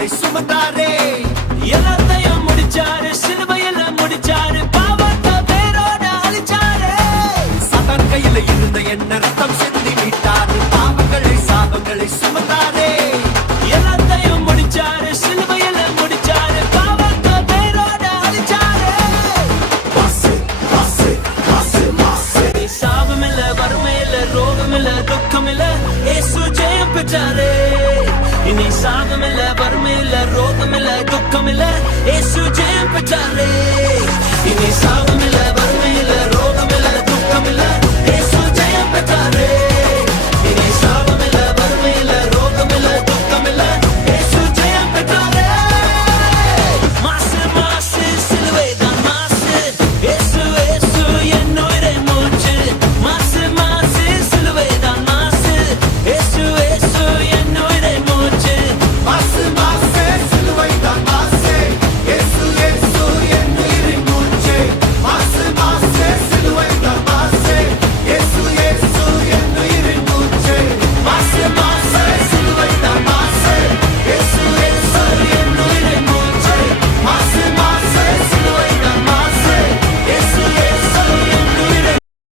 பாவங்களை சுமந்தாரே. எல்லாத்தையும் முடிச்சாரு, சிலுவையில முடிச்சாரு, பாவத்தை வேரோட அழிச்சாரு. சாத்தான் கையில இருந்த என்ன ரத்தம் சிந்தி மீட்டாரு, பாவங்களை சாபங்களை சுமந்தாரே. எல்லாத்தையும் முடிச்சாரு, சிலுவையில முடிச்சாரு, பாவத்தை வேரோட அழிச்சாரு. சாபமில்ல, வறுமையில, ரோகமில்ல, துக்கமில்ல, இயேசு ஜெயம் பெற்றாரே. இனி சாபமில்ல, வறுமையில்ல, ரோகமில்ல, துக்கமில்ல, இயேசு ஜெயம் பெற்றாரே.